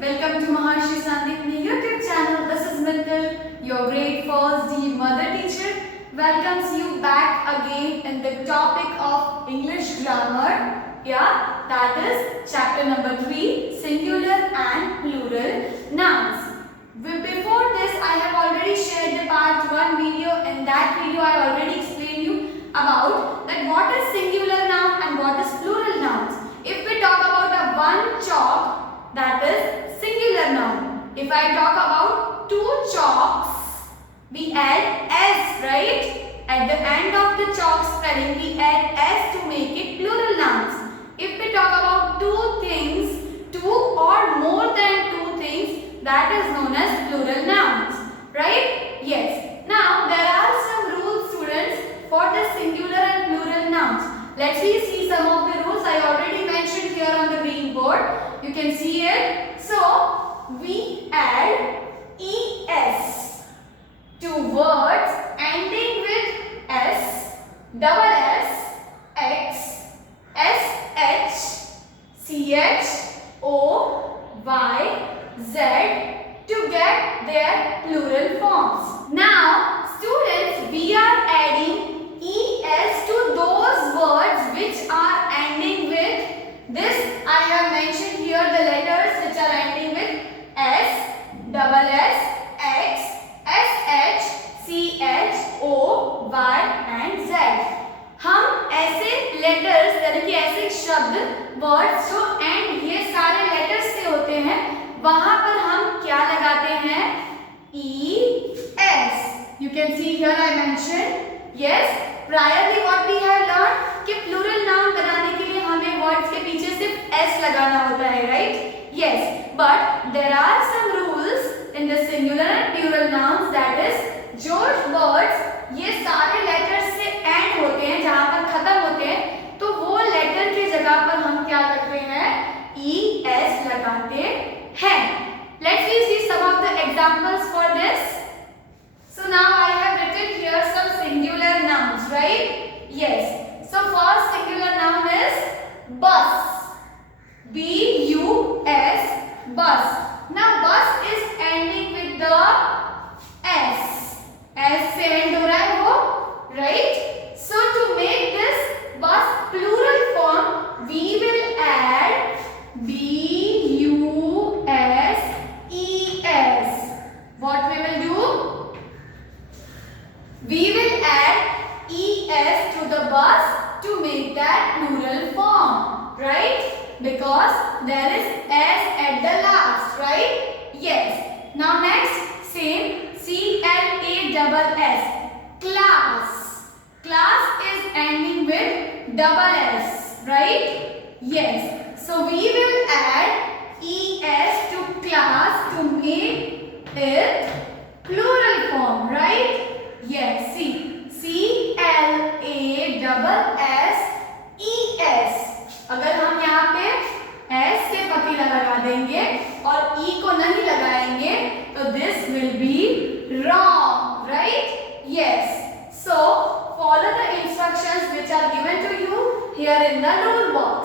Welcome to Maharshi Sandipni YouTube channel. This is Mittal, your grade 1st D mother teacher. Welcomes you back again in the topic of English grammar. Yeah, that is chapter number 3, singular and plural nouns. Before this, I have already shared the part 1 video. In that video, I already explained you about that what is singular noun and what is plural nouns. If we talk about a one chalk, that is singular noun. If I talk about two chalks, we add s, right? At the end of the chalk spelling, we add s to make it plural nouns. If we talk about two things, two or more than two things, that is known as plural nouns, right? Yes. Now there are some rules, students, for the singular and plural nouns. Let's see some of the rules I already mentioned here on the green board. You can see it. So we add es to words ending with s, double s, x, sh, ch, o, y, z to get their plural forms. Now students, we are adding es to those words which are ending with this. I have mentioned here the letters which are ending with s, double s, x, sh, ch, o, y and z. हम ऐसे letters यानी कि ऐसे शब्द words जो end ये सारे letters से होते हैं, वहां पर हम क्या लगाते हैं? es. You can see here I mentioned, yes, priorly what we have learned कि plural noun बनाने के लिए हमें words के पीछे सिर्फ s लगाना होता है, right? Yes, but there are some rules in the singular and plural nouns, that is जो words ये सारे letters से end होते हैं, जहां पर खत्म होते हैं, तो वो letter की जगह पर हम क्या करते हैं? es लगाते हैं. Let's see some of the examples for this. So now I have written here some singular nouns, right? Yes. So first singular noun is bus. B-U-S, bus. Now bus is ending with the s. S से end हो रहा है वो, right? So to make this bus plural form, we will add B-U-S-E-S. What we will do? We will add es to the bus to make that plural form, right? Because there is s at the last, right? Yes. Now next, same C-L-A-S-S, class. Class is ending with double s, right? Yes. So we will add es to class to make it plural form, right? Yes. See, C-L-A-S-S-E-S. अगर हम यहाँ पे s से पतीला लगा देंगे और e को नहीं लगाएंगे, तो this will be wrong, right? Yes. So follow the instructions which are given to you here in the rule box.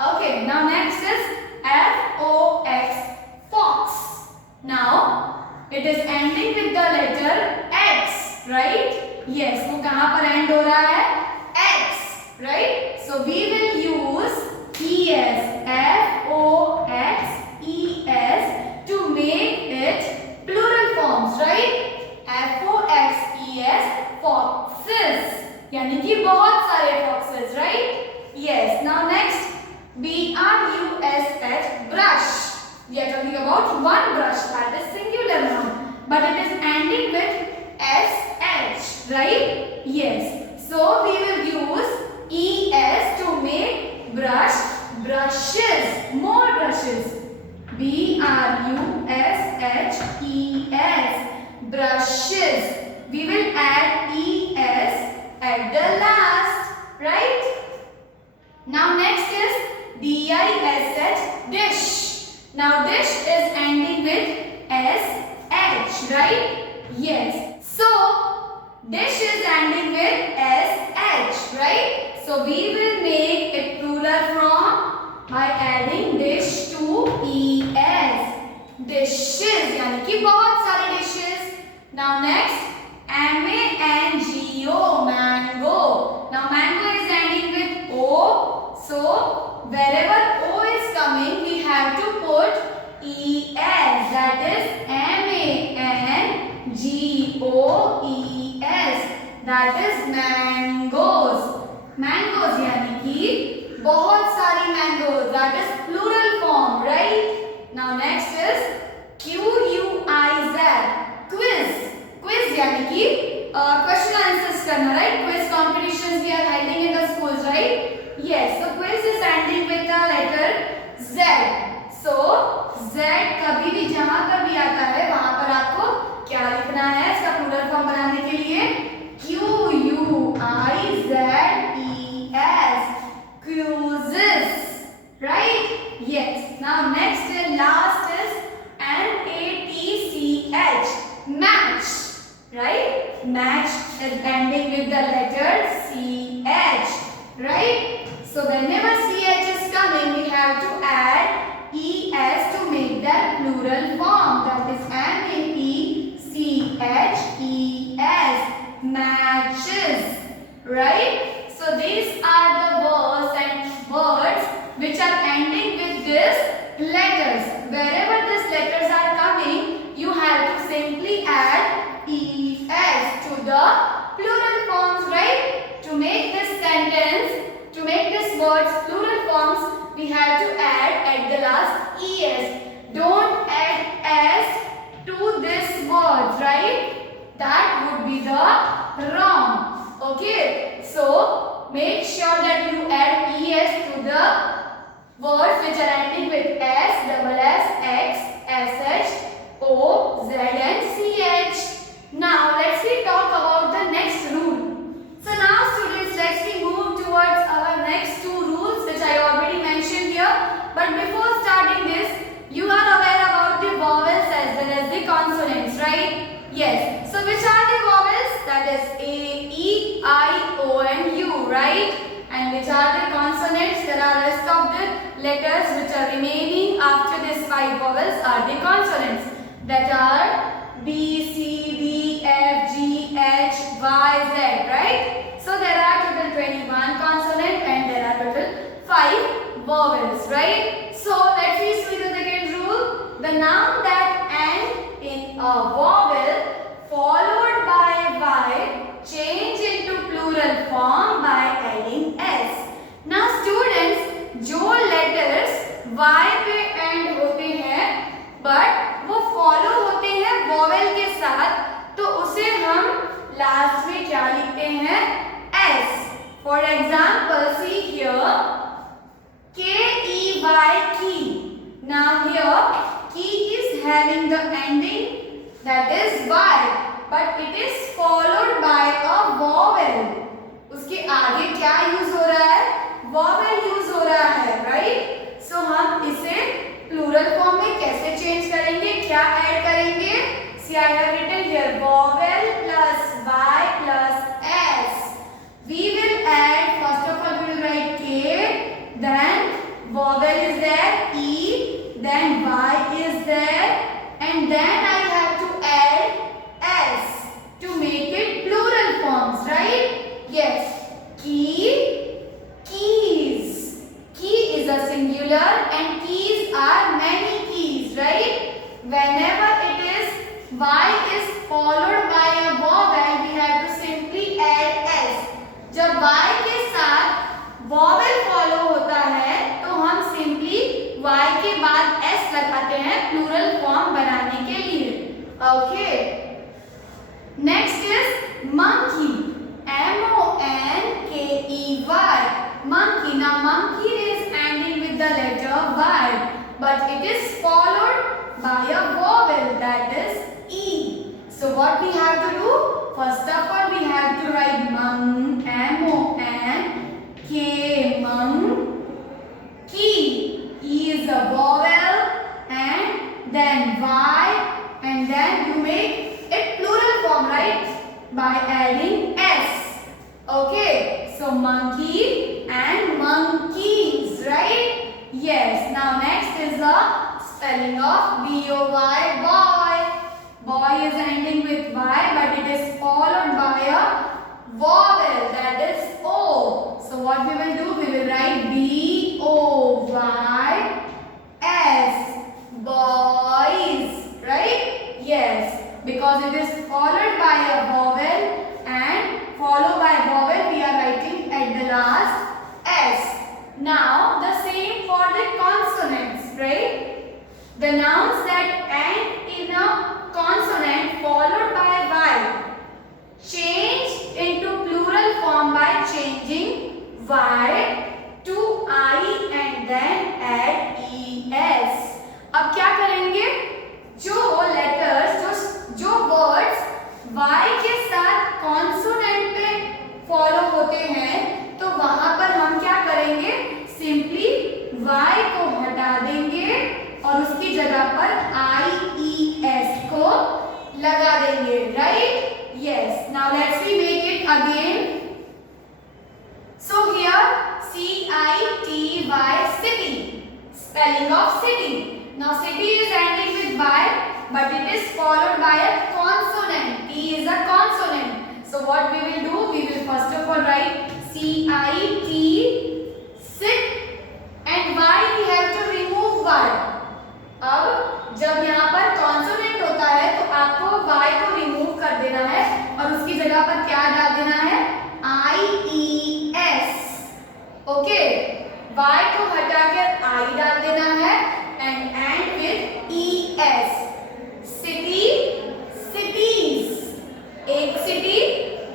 Okay. Now next is F-O-X, fox. Now it is ending with the letter x, right? Yes. वो कहाँ पर end हो रहा है? X, right? So we will use es, F-O-X-E-S to make it plural forms, right? F-O-X-E-S, foxes. यानी कि बहुत सारे foxes, right? Yes. Now next, B-R-U-S-H, brush. We are talking about one brush, that is singular noun, but it is ending with S-H, right? Yes. So we will use es to make brush, brushes, more brushes. B-R-U-S-H-E-S, brushes. We will add es at the last, right? Now next is D-I-S-H, dish. Now dish is ending with S-H, right? Yes. So dish is ending with S-H, right? So we will make it plural form by adding dish to es. put ES, that is MANGOES, that is mangoes. Mangoes यानी कि बहुत सारी mangoes, that is plural form, right? Now next is QUIZ, quiz. Quiz यानी कि question answers करना, right? Quiz competitions we are holding in the schools, right? Yes. So quiz is ending with the letter Z. So Z कभी भी जहां पर भी आता है वहां पर आपको क्या लिखना है इसका प्लूरल फॉर्म बनाने के लिए? QUIZES, quizzes, right? Yes. Now next and last is MATCH, match, right? Match is ending with the letter CH, right? So whenever CH is coming, we have to add ES to make that plural form. That is MATCHES, matches, right? So these are the words which are ending with these letters. Wherever these letters are coming, you have to simply add ES to the plural forms, right? To make this sentence, to make these words plural forms, we have to add at the last ES. Don't add S to this words, right? That would be the wrong. Okay, so make sure that you add ES to the words which are ending with S, double S, X, SH, O, Z and CH. Now let's talk about the next rule. So now students, let's move towards our next two rules which I already mentioned here. But before starting this, you are aware about the vowels as well as the consonants, right? Yes. So which are the vowels? That is A, E, I, O and U, right? And which are the consonants? There are rest of the letters which are remaining after these 5 vowels are the consonants. That are B, C, D, F, G, H, Y, Z, right? So there are total 21 consonants and there are total 5 vowels, right? So let's see the second rule. The noun that ends in a vowel followed by Y change into plural form by adding S. Now students, जो letters Y पे end होते हैं but वो follow होते हैं vowel के साथ, तो उसे हम last में क्या लिखते हैं? S. For example, see here KEY, key. Now here key is having the ending that is Y, but it is followed by a vowel. उसके आगे क्या यूज हो रहा है? Vowel यूज हो रहा है, right? So हम इसे प्लूरल फॉर्म में कैसे चेंज करेंगे? क्या ऐड करेंगे? See, I have written here vowel plus Y plus S. We will add, first of all we will write K, then vowel is there, E, then Y is there, and then I have to add S to make it plural forms, right? Yes. Key, keys. Key is a singular and keys are many keys, right? Whenever it is Y is followed by a vowel, we have to simply add S. जब Y के साथ vowel follow होता है तो हम simply Y के बाद S लगाते हैं plural form बनाने के लिए. Okay. Next is monkey. MONKEY. Monkey. Now monkey is ending with the letter Y, but it is followed by a vowel that is E. So what we have to do? First of all, we have to write M-O-N-K, monkey. E is a vowel and then Y and then you make it plural form, right? By adding S. Okay. So monkey and monkeys, right? Yes. Now next is the spelling of B-O-Y, boy. Boy is ending with Y, but it is followed by a vowel that is O. So what we will do? We will write B-O-Y-S. it is followed by a vowel, and followed by vowel we are writing at the last S. Now the same for the consonants, right? The nouns that end in a consonant followed by Y change into plural form by changing Y to I and then add ES. अब क्या करेंगे? जो letters जो words Y के साथ consonant पे follow होते हैं तो वहां पर हम क्या करेंगे? सिंपली Y को हटा देंगे और उसकी जगह पर IES को लगा देंगे, right? Yes. Now let's make it again. So here CITY, city, spelling of city. Now city is ending with Y, but it is followed by a consonant. T is a consonant. So what we will do? We will first of all write CIT, sit, and Y we have to remove Y. अब जब यहाँ पर consonant होता है तो आपको Y को remove कर देना है और उसकी जगह पर क्या डाल देना है? IES. ओके, Y को हटाकर I डाल देना है and with ES. City, cities, एक सिटी,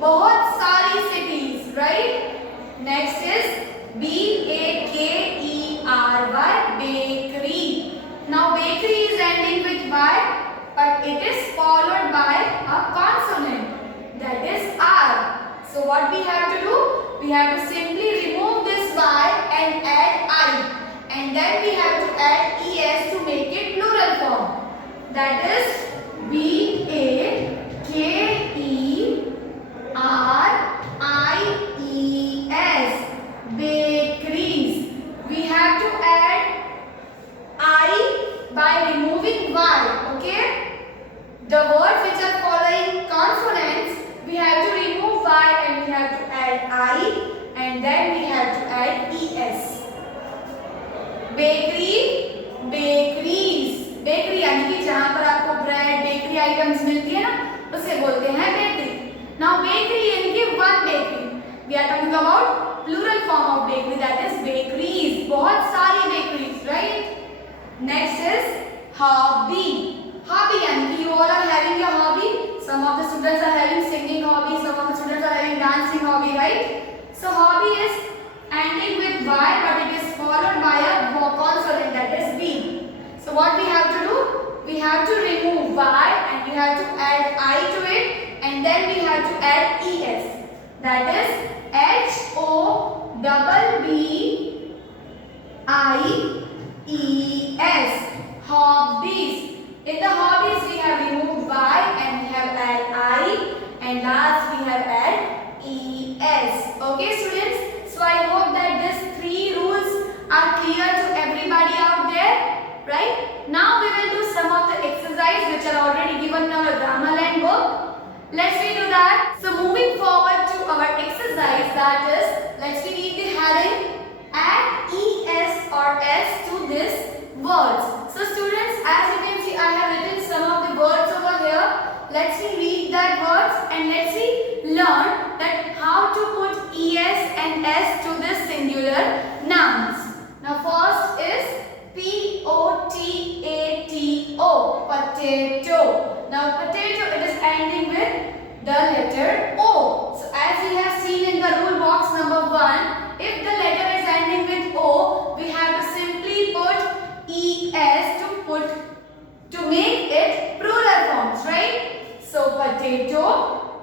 बहुत सारी cities, right? Next is BAKERY, bakery. Now bakery is ending with Y, but it is followed by a consonant, that is R. So what we have to do? We have to simply remove this Y and add I, and then we have to add ES to make it plural form. That is BAKERIES, bakeries. We have to add I by removing Y, okay? The words which are following consonants, we have to remove Y and we have to add I, and then we have to add ES. Bakery, bakeries. Bakery यानी कि जहाँ पर आपको bread, bakery items मिलती है ना, उसे बोलते हैं बेकरी. Now bakery यानी कि one bakery. We are talking about plural form of bakery, that is bakeries. बहुत सारी bakeries, right? Next is hobby. Hobby यानी कि you all are having a hobby. Some of the students are having singing hobby, some of the students are having dancing hobby, right? So hobby is ending with Y, but it is followed by a consonant, that is B. So what we have to do? We have to remove Y and we have to add I to it, and then we have to add ES. That is HOBBIES. Hobbies. In the hobbies we have removed Y and we have add I, and last we have add ES. Okay students? So I hope that these three rules are clear to everybody out there. Right? Now we will do some of the exercise which are already given in our Gramaland book. Let's do that. So moving forward to our exercise, that is, let's read the heading, add ES or S to this words. So students, as you can see, I have written some of the words over here. Let's read that words and let's learn that how to put ES and S to this singular nouns. Now first is Potato, potato. Now potato, it is ending with the letter O. So as we have seen in the rule box number 1, if the letter is ending with O, we have to simply put ES to make it plural forms, right? So potato,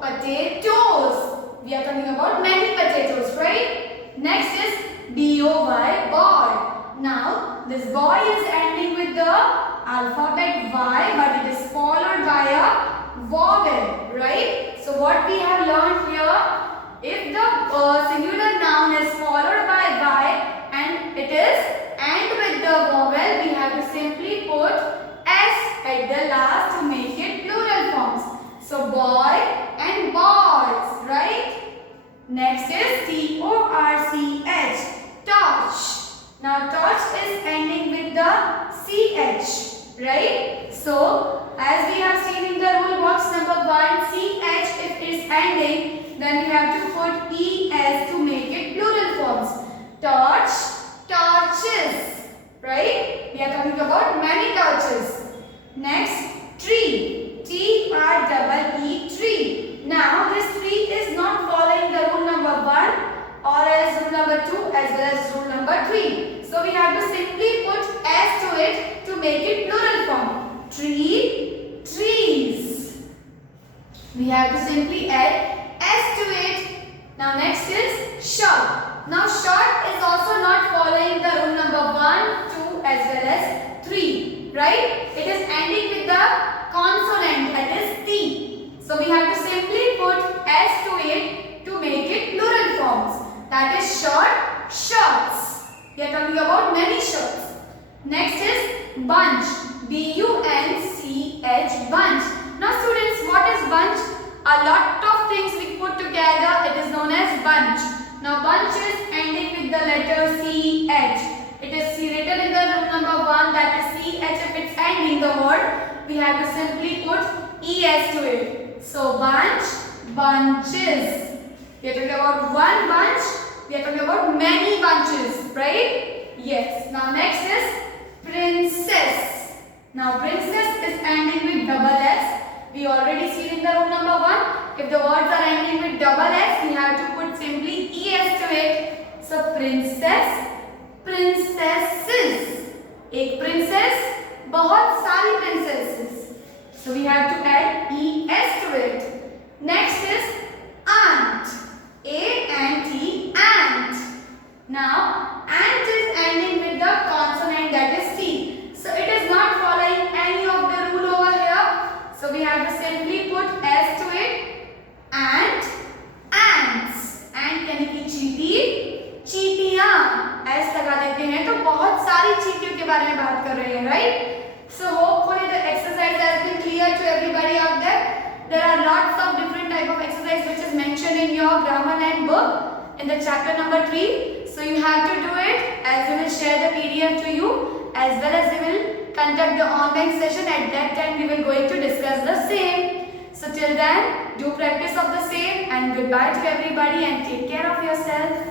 potatoes. We are talking about many potatoes, right? Next is BOY, boy. Now, this boy is ending with the alphabet Y, but it is followed by a vowel, right? So, what we have learned here, if the singular noun is followed by Y and it is end with the vowel, we have to simply put S at the last to make it plural forms. So, boy and boys, right? Next is TORCH, torch. Now torch is ending with the CH, right? So as we have seen in the rule box number 1, ch if it's ending, then we have to put es to make it plural forms. Torch, torches, right? We are talking about many torches. Next, tree, T-R-E-E, tree. Now this tree is not following the rule number 1 or as rule number 2 as well as rule number 3. So we have to simply put s to it to make it plural form. Tree, trees. We have to simply add s to it. Now next is short. Now short is also not following the rule number 1, 2 as well as 3. Right? It is ending with the consonant, that is T. So we have to simply put s to it to make it plural forms. That is short, shorts. We are talking about many shorts. Next is bunch, B-U-N-C-H, bunch. Now students, what is bunch? A lot of things we put together, it is known as bunch. Now bunch is ending with the letter C-H. It is written in the rule number 1, that is CH. If it's ending the word, we have to simply put ES to it. So bunch, bunches. We are talking about one bunch. We are talking about many bunches, right? Yes. Now next is princess. Now princess is ending with double S. We already seen in the rule number 1. If the words are ending with double S, we have to put simply ES to it. So princess, princesses. एक princess, बहुत सारी princesses. So we have to add ES to it. Next is ant. A-N-T, ant. Now ant is ending with the consonant, that is T. So it is not following any of the rule over here. So we have to simply put S to it. Ant, ants. Ant यानी कि चींटी, चींटियां. S लगा देते हैं तो बहुत सारी चींटियों के बारे में बात कर रहे हैं, right? So hopefully the exercise has been clear to everybody out there. There are lots of different type of exercise which is mentioned in your grammar line book in the chapter number 3. So you have to do it, as we will share the PDF to you, as well as we will conduct the online session. At that time we will going to discuss the same. So till then, do practice of the same, and goodbye to everybody and take care of yourself.